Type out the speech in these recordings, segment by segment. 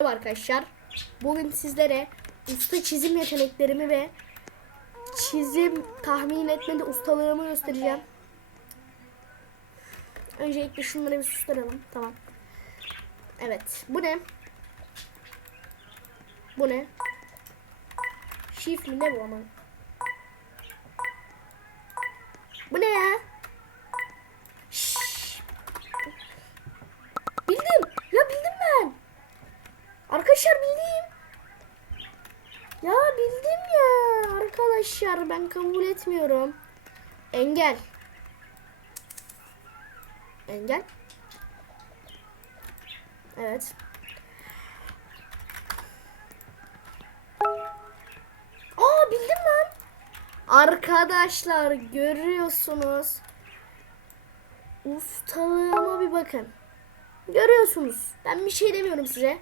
Merhaba arkadaşlar. Bugün sizlere usta çizim yeteneklerimi ve çizim tahmin etmede ustalığımı göstereceğim. Öncelikle şunları bir susturalım. Tamam. Evet. Bu ne? Bu ne? Mi ne bu ama? Bu ne ya? Şşş. Bildim. Ya bildim ben. Arkadaşlar bildim. Ya bildim ya. Arkadaşlar ben kabul etmiyorum. Engel. Engel. Evet. Aa bildim lan. Arkadaşlar görüyorsunuz. Ustalığıma bir bakın. Görüyorsunuz. Ben bir şey demiyorum size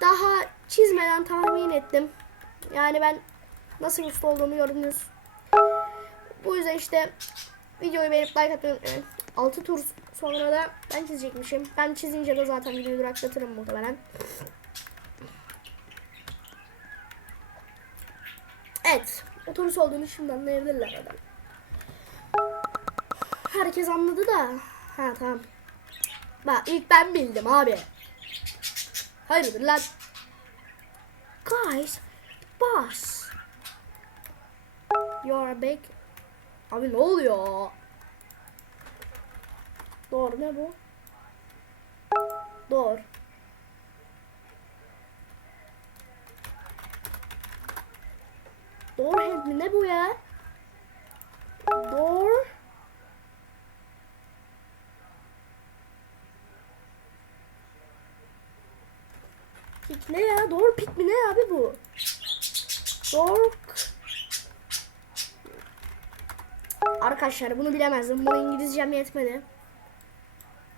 daha çizmeden tahmin ettim. Yani ben nasıl usta olduğumu gördünüz. Bu yüzden işte videoyu beğenip like atmayı unutmayın. 6 tur sonra da ben çizecekmişim. Ben çizince de zaten videoyu duraklatırım muhtemelen. Evet. Otobüs olduğunu şimdi anlayabilirler adam. Herkes anladı da. Ha tamam. Bak ilk ben bildim abi. Hayırdır lan? Guys, boss. You're big. Abi ne oluyor? Doğru ne bu? Doğru. Doğru hand mi ne bu ya? Doğru. Pik ne ya? Doğru pik mi ne abi bu? Doğru. Arkadaşlar bunu bilemezdim. Buna İngilizcem yetmedi.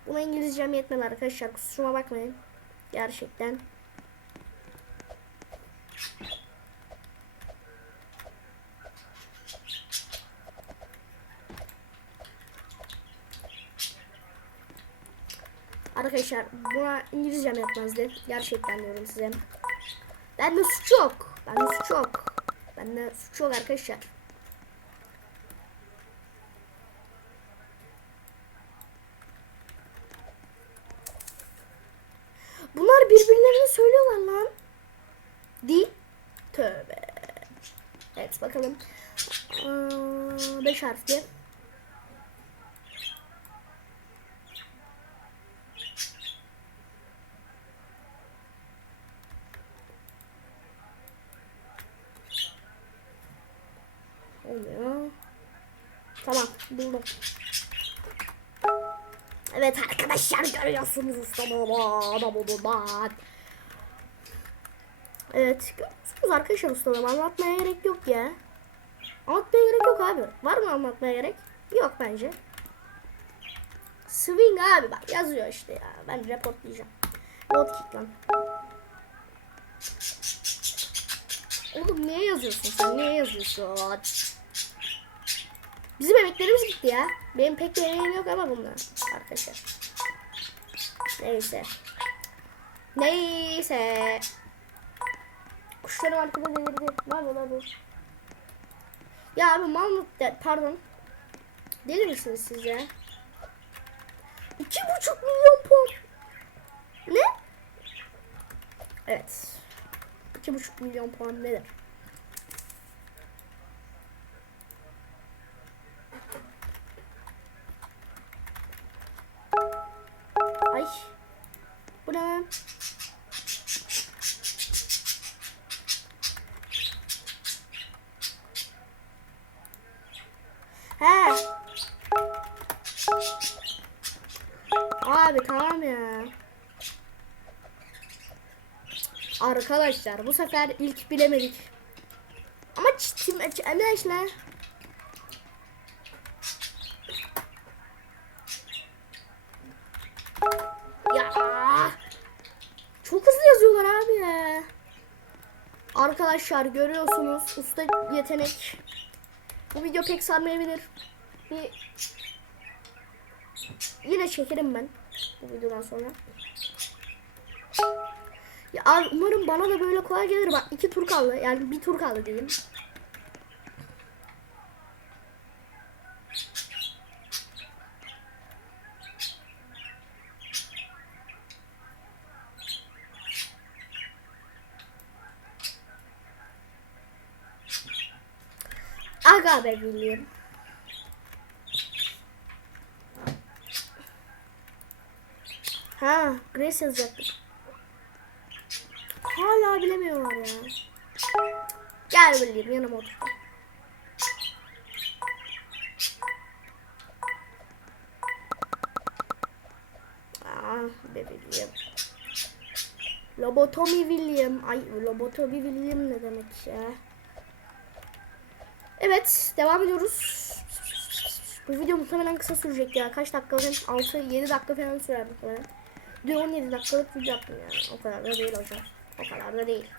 Buna İngilizcem yetmedi arkadaşlar. Kusuruma bakmayın. Gerçekten. Arkadaşlar buna İngilizcem yetmezdi. Gerçekten diyorum size. Bende suç yok. Bende suç yok. Bende suç yok arkadaşlar. Bunlar birbirlerine söylüyorlar lan. Di. Tövbe. Evet bakalım. Aa, beş harfli. Olmuyor. Tamam buldum. Evet arkadaşlar görüyorsunuz. Adamımı Evet görüyorsunuz arkadaşlar ustalığımı anlatmaya gerek yok ya. Anlatmaya gerek yok abi. Var mı anlatmaya gerek? Yok bence. Swing abi bak yazıyor işte ya. Ben reportlayacağım. Road kick lan. Oğlum niye yazıyorsun sen? Niye yazıyorsun? Bizim emeklerimiz gitti ya. Benim pek bir emeğim yok ama bunlar. Arkadaşlar. Neyse. Neyse. Kuşlarım arkada delirdi. Ne yapıyorlar bu? Ya abi Mahmut de, pardon. Deli misiniz siz ya? İki buçuk milyon puan. Ne? Evet. İki buçuk milyon puan nedir? Ay. Bu ne? Arkadaşlar bu sefer ilk bilemedik. Ama çitim ne? Ya. Çok hızlı yazıyorlar abi ya. Arkadaşlar görüyorsunuz usta yetenek. Bu video pek sarmayabilir. Bir yine çekerim ben bu videodan sonra. Ya, umarım bana da böyle kolay gelir. Bak iki tur kaldı. Yani bir tur kaldı diyeyim. Aga be. Ha, Grace yazacaktık. Hala bilemiyorlar ya. Gel William yanıma otur. Ah be William. Lobotomy William. Ay lobotomy William ne demek ya? Evet devam ediyoruz. Bu video muhtemelen kısa sürecek ya. Kaç dakika? 6-7 dakika falan sürer muhtemelen. Dün 17 dakikalık video yaptım yani. O kadar da değil hocam. O kadar da değil.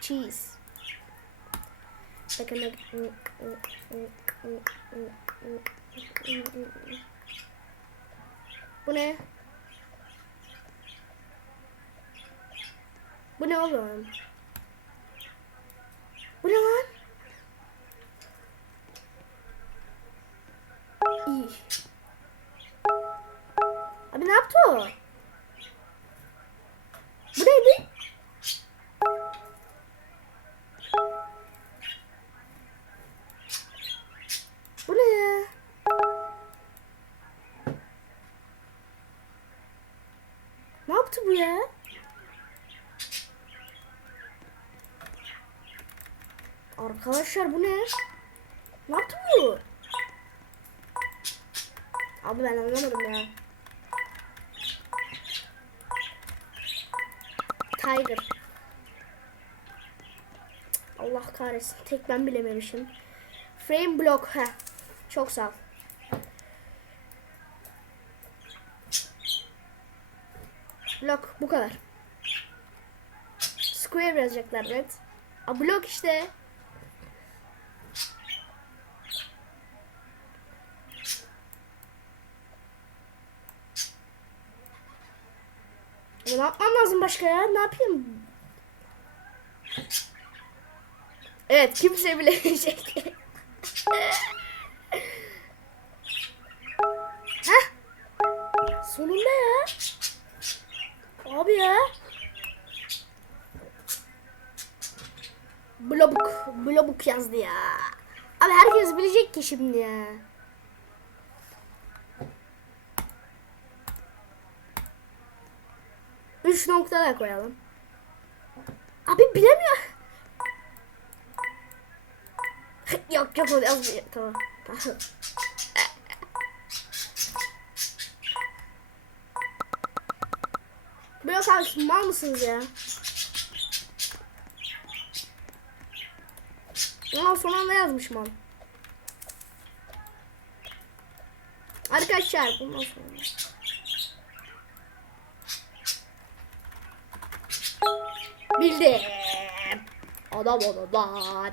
Cheese. Bakın Bu ne? Bu ne oğlum? Bu ne lan? İyi. Ne yaptı o? Bu neydi? Bu ne ya? Ne yaptı bu ya? Arkadaşlar bu ne? Ne yaptı bu? Abi ben anlamadım ya. Tiger. Allah kahretsin. Tek ben bilememişim. Frame block. Heh. Çok sağ ol. Block bu kadar. Square yazacaklar evet. A blok işte. Ne yapmam lazım başka ya? Ne yapayım? Evet kimse bilemeyecek. Heh. Sonunda ya. Abi ya. Blobuk. Blobuk yazdı ya. Abi herkes bilecek ki şimdi ya. Üç nokta da koyalım. Abi bilemiyor. yok yok o yazmıyor. Tamam. Blok abi mal mısınız ya? Aa son anda yazmış mal. Arkadaşlar bundan sonra. Bildim. Adam odadan.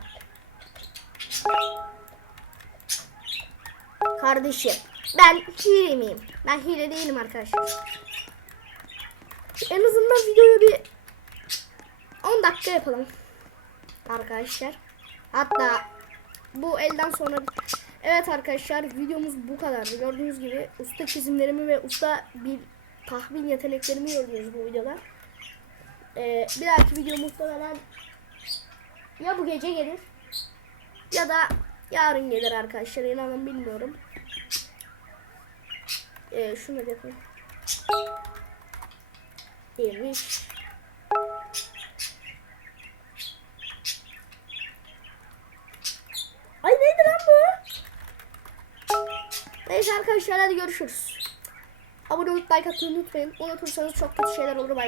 Kardeşim ben hile miyim? Ben hile değilim arkadaşlar. En azından videoyu bir 10 dakika yapalım. Arkadaşlar. Hatta bu elden sonra Evet arkadaşlar videomuz bu kadar. Gördüğünüz gibi usta çizimlerimi ve usta bir tahmin yeteneklerimi gördünüz bu videoda. Ee, bir dahaki video muhtemelen ya bu gece gelir ya da yarın gelir arkadaşlar. İnanın bilmiyorum. Ee, şunu da yapayım. Değilmiş. Ay neydi lan bu? Neyse arkadaşlar hadi görüşürüz. Abone olup like atmayı unutmayın. Unutursanız çok kötü şeyler olur. Bay.